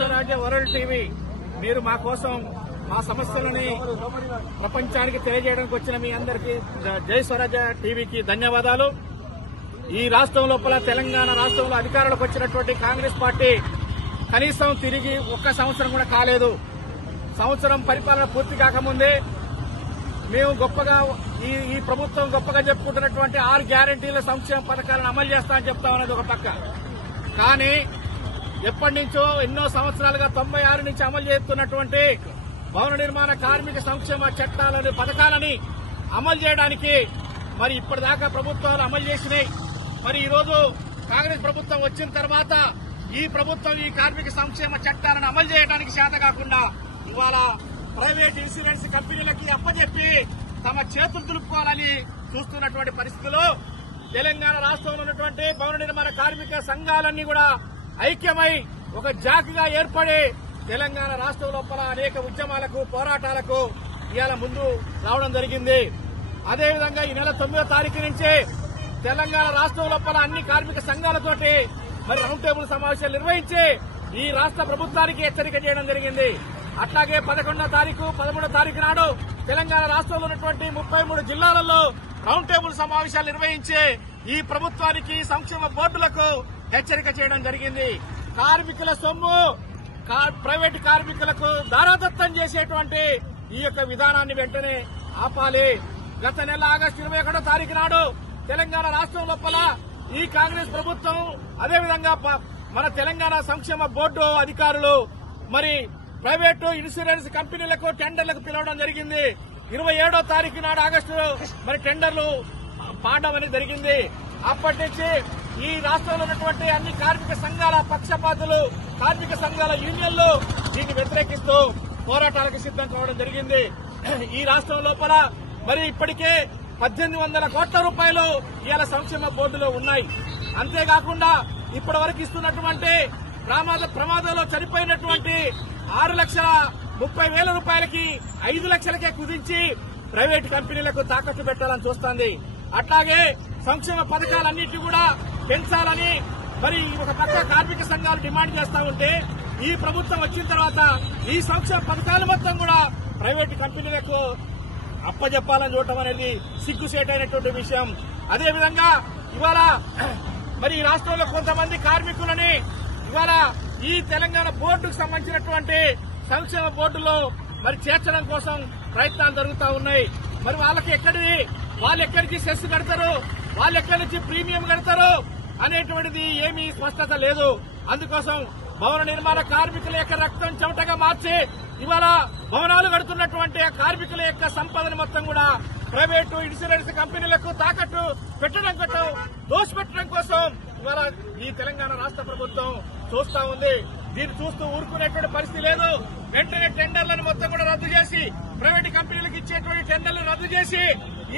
స్వరాజ్య world TV మీరు మా కోసం మా సమస్యలని ప్రపంచానికి తెలియజేయడానికి వచ్చిన మీ అందరికీ జై స్వరాజ్య టీవీకి ధన్యవాదాలు. ఈ రాష్ట్రం లోపల తెలంగాణ రాష్ట్రంలో అధికారంలోకి వచ్చినటువంటి కాంగ్రెస్ పార్టీ కనీసం తిరిగి ఒక్క సంవత్సరం కూడా కాలేదు. సంవత్సరం పరిపాలన పూర్తి కాకముందే మేము గొప్పగా ఈ ప్రభుత్వం గొప్పగా చెప్పుకుంటున్నటువంటి 6 గ్యారంటీల సంక్షేమ పథకాలను అమలు చేస్తామని చెప్తా ఉన్నది ఒక పక్క. కానీ ఎప్పటి నుంచో ఎన్నో సంవత్సరాలుగా 96 నుంచి అమలు చేస్తున్నటువంటి భవన నిర్మాణ కార్మిక సంక్షేమ చట్టాలని పథకాలని అమలు చేయడానికి మరి ఇప్పటిదాకా ప్రభుత్వాలు అమలు చేసినాయి. మరి ఈ రోజు కాంగ్రెస్ ప్రభుత్వం వచ్చిన తర్వాత ఈ ప్రభుత్వం ఈ కార్మిక సంక్షేమ చట్టాలను అమలు చేయడానికి చేత కాకుండా ఇవాళ ప్రైవేట్ ఇన్సూరెన్స్ కంపెనీలకి అప్పచెప్పి తమ చేతులు దులుపుకోవాలని చూస్తున్నటువంటి పరిస్థితుల్లో తెలంగాణ రాష్ట్రంలో ఉన్నటువంటి భవన నిర్మాణ కార్మిక సంఘాలన్నీ కూడా ఐక్యమై ఒక జాతిగా ఏర్పడి తెలంగాణ రాష్ట్రం లోపల అనేక ఉద్యమాలకు పోరాటాలకు ఇవాళ ముందు రావడం జరిగింది. అదేవిధంగా ఈ నెల 9వ తారీఖు నుంచి తెలంగాణ రాష్ట్రం లోపల అన్ని కార్మిక సంఘాలతోటి మరి రౌండ్ టేబుల్ సమావేశాలు నిర్వహించి ఈ రాష్ట్ర ప్రభుత్వానికి హెచ్చరిక చేయడం జరిగింది. అట్లాగే 11వ తారీఖు 13వ తారీఖు నాడు తెలంగాణ రాష్ట్రంలో ఉన్నటువంటి 33 జిల్లాలలో రౌండ్ టేబుల్ సమావేశాలు నిర్వహించి ఈ ప్రభుత్వానికి సంక్షేమ బోర్డులకు హెచ్చరిక చేయడం జరిగింది. కార్మికుల సొమ్ము ప్రైవేటు కార్మికులకు దారాదత్తం చేసేటువంటి ఈ యొక్క విధానాన్ని వెంటనే ఆపాలి. గత నెల ఆగస్టు 21వ తారీఖు నాడు తెలంగాణ రాష్ట్రం లోపల ఈ కాంగ్రెస్ ప్రభుత్వం అదేవిధంగా మన తెలంగాణ సంక్షేమ బోర్డు అధికారులు మరి ప్రైవేటు ఇన్సూరెన్స్ కంపెనీలకు టెండర్లకు పిలవడం జరిగింది. 27వ తారీఖు నాడు ఆగస్టు మరి టెండర్లు పాడడం అనేది జరిగింది. అప్పటి నుంచి ఈ రాష్ట్రంలో ఉన్నటువంటి అన్ని కార్మిక సంఘాల పక్షపాతులు కార్మిక సంఘాల యూనియన్లు దీన్ని వ్యతిరేకిస్తూ పోరాటాలకు సిద్దం కావడం జరిగింది. ఈ రాష్ట్రం లోపల మరి ఇప్పటికే 1800 కోట్ల రూపాయలు ఇవాళ సంక్షేమ బోర్డులో ఉన్నాయి. అంతేకాకుండా ఇప్పటి వరకు ఇస్తున్నటువంటి ప్రమాదంలో చనిపోయినటువంటి 6,30,000 రూపాయలకి 5 లక్షలకే కుదించి ప్రైవేటు కంపెనీలకు తాకట్టు పెట్టాలని చూస్తోంది. అట్లాగే సంక్షేమ పథకాలన్నింటినీ కూడా పెంచాలని మరి ఒక పక్క కార్మిక సంఘాలు డిమాండ్ చేస్తా ఉంటే ఈ ప్రభుత్వం వచ్చిన తర్వాత ఈ సంక్షేమ పథకాలు మొత్తం కూడా ప్రైవేటు కంపెనీలకు అప్పజెప్పాలని చూడటం అనేది సిగ్గుసేటైనటువంటి విషయం. అదేవిధంగా ఇవాళ మరి ఈ రాష్ట్రంలో కొంతమంది కార్మికులని ఇవాళ ఈ తెలంగాణ బోర్డుకు సంబంధించినటువంటి సంక్షేమ బోర్డులో మరి చేర్చడం కోసం ప్రయత్నాలు జరుగుతూ ఉన్నాయి. మరి వాళ్ళు ఎక్కడికి సెస్ కడతారు, వాళ్ళు ఎక్కడి నుంచి ప్రీమియం కడతారు అనేటువంటిది ఏమీ స్పష్టత లేదు. అందుకోసం భవన నిర్మాణ కార్మికుల యొక్క రక్తం చెమటగా మార్చి ఇవాళ భవనాలు కడుతున్నటువంటి కార్మికుల యొక్క సంపదను మొత్తం కూడా ప్రైవేటు ఇన్సూరెన్స్ కంపెనీలకు తాకట్టు పెట్టడం దోషపెట్టడం కోసం ఇవాళ ఈ తెలంగాణ రాష్ట్ర ప్రభుత్వం చూస్తా ఉంది. దీన్ని చూస్తూ ఊరుకునేటువంటి పరిస్థితి లేదు. వెంటనే టెండర్లను మొత్తం కూడా రద్దు చేసి ప్రైవేటు కంపెనీలకు ఇచ్చేటువంటి టెండర్లను రద్దు చేసి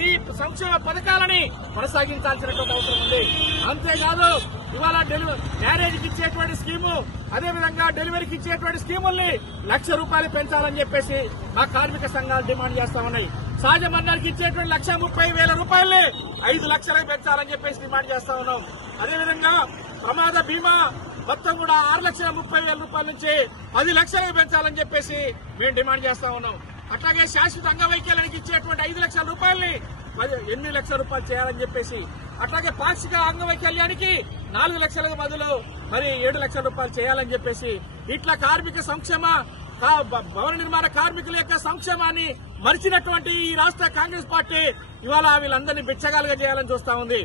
ఈ సంక్షేమ పథకాలని కొనసాగించాల్సినటువంటి అవసరం ఉంది. అంతేకాదు ఇవాళ మ్యారేజ్కి ఇచ్చేటువంటి స్కీము అదేవిధంగా డెలివరీకి ఇచ్చేటువంటి స్కీముల్ని ₹1,00,000 పెంచాలని చెప్పేసి మా కార్మిక సంఘాలు డిమాండ్ చేస్తా ఉన్నాయి. సహజ మరణానికి ఇచ్చేటువంటి ₹1,30,000 5 లక్షలకు పెంచాలని చెప్పేసి డిమాండ్ చేస్తా ఉన్నాం. అదేవిధంగా ప్రమాద బీమా మొత్తం కూడా ₹6,30,000 నుంచి 10 లక్షలకు పెంచాలని చెప్పేసి మేము డిమాండ్ చేస్తా ఉన్నాం. అట్లాగే శాశ్వత అంగవైకల్యానికి ఇచ్చేటువంటి ₹5,00,000 8 లక్షల రూపాయలు చేయాలని చెప్పేసి అట్లాగే పాక్షిక అంగవైకల్యానికి 4 లక్షలకు బదులు మరి 7 లక్షల రూపాయలు చేయాలని చెప్పేసి ఇట్లా కార్మిక సంక్షేమ భవన నిర్మాణ కార్మికుల యొక్క సంక్షేమాన్ని మరిచినటువంటి ఈ రాష్ట్ర కాంగ్రెస్ పార్టీ ఇవాళ వీళ్ళందరినీ బిచ్చగాలుగా చేయాలని చూస్తా ఉంది.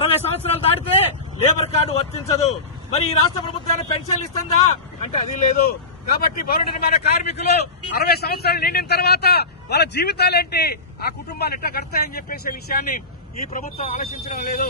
60 సంవత్సరాలు దాటితే లేబర్ కార్డు వర్తించదు. మరి ఈ రాష్ట్ర ప్రభుత్వాన్ని పెన్షన్లు ఇస్తుందా అంటే అది లేదు. కాబట్టి భవన నిర్మాణ కార్మికులు 60 సంవత్సరాలు నిండిన తర్వాత వాళ్ళ జీవితాలేంటి, ఆ కుటుంబాలు ఎట్లా గడతాయని చెప్పేసే విషయాన్ని ఈ ప్రభుత్వం ఆలోచించడం లేదు.